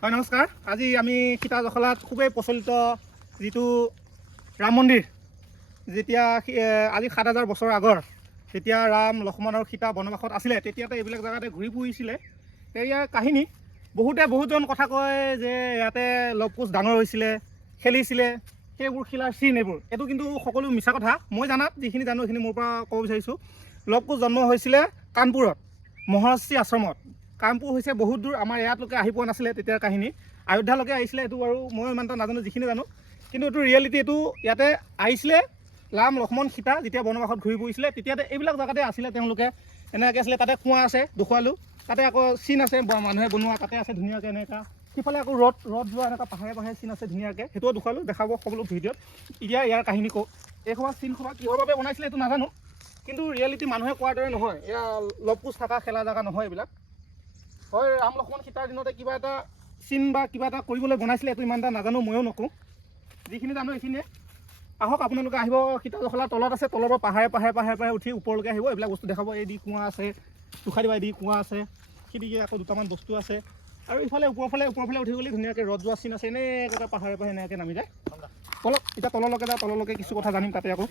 হয় নমস্কাৰ। আজি আমি সীতা জখলাত খুবেই প্ৰচলিত যিটো ৰাম মন্দিৰ, যেতিয়া আজি ৭,০০০ বছৰ আগৰ যেতিয়া ৰাম লক্ষ্মণ আৰু সীতা বনবাসত আছিলে, তেতিয়াতে এইবিলাক জেগাতে ঘূৰি ফুৰিছিলে। ইয়াৰ কাহিনী বহুতজন কথা কয় যে ইয়াতে লৱ কুশ ডাঙৰ হৈছিলে, খেলিছিলে, সেইবোৰ শিলাৰ চিন এইটো কিন্তু সকলো মিছা কথা। মই জানাত যিখিনি জানো সেইখিনি মোৰ পৰা ক'ব বিচাৰিছোঁ। লৱ কুশ জন্ম হৈছিলে কানপুৰত, মহৰ্ষি আশ্ৰমত। কামপুৰ হৈছে বহুত দূৰ, আমাৰ ইয়াতলৈকে আহি পোৱা নাছিলে তেতিয়াৰ কাহিনী। অযোধ্যালৈকে আহিছিলে, এইটো বাৰু মই ইমান এটা নাজানো, যিখিনি জানো। কিন্তু এইটো ৰিয়েলিটি, এইটো ইয়াতে আহিছিলে ৰাম লক্ষ্মণ সীতা যেতিয়া বনবাসত ঘূৰি ফুৰিছিলে, তেতিয়াতে এইবিলাক জেগাতে আছিলে তেওঁলোকে। এনেকৈ আছিলে, তাতে কুঁৱা আছে দেখুৱালোঁ, তাতে আকৌ চিন আছে মানুহে বনোৱা, তাতে আছে ধুনীয়াকৈ এনেকুৱা। সিফালে আকৌ ৰদ যোৱা এনেকুৱা পাহাৰে চিন আছে ধুনীয়াকৈ, সেইটোও দেখুৱালোঁ, দেখাব সকলো ভিডিঅ'ত। এতিয়া ইয়াৰ কাহিনী কওঁ। এইসোপা চিনসোপা কিহৰ বাবে বনাইছিলে এইটো নাজানো, কিন্তু ৰিয়েলিটি মানুহে কোৱাৰ দৰে নহয়। এয়া লৱ কুশ থকা খেলা জেগা নহয় এইবিলাক। হয়, ৰাম লক্ষ্মণ সীতাৰ দিনতে কিবা এটা চিন বা কিবা এটা কৰিবলৈ বনাইছিলে, এইটো ইমান এটা নাজানো, ময়ো নকওঁ। যিখিনি জানো এইখিনিয়ে। আহক আপোনালোকে আহিব, সীতা জখলাৰ তলত আছে, তলৰ পৰা পাহাৰে উঠি ওপৰলৈকে আহিব, এইবিলাক বস্তু দেখাব। এই দি কুঁৱা আছে, দুখাই দিবা, দি কুঁৱা আছে, সেইদিকে আকৌ দুটামান বস্তু আছে। আৰু ইফালে ওপৰফালে উঠি গ'লে ধুনীয়াকৈ ৰদ যোৱা চিন আছে, এনেকৈ পাহাৰে এনেকৈ নামি যায় তলত। এতিয়া তললৈকে যাওঁ, তললৈকে কিছু কথা জানিম তাতে আকৌ।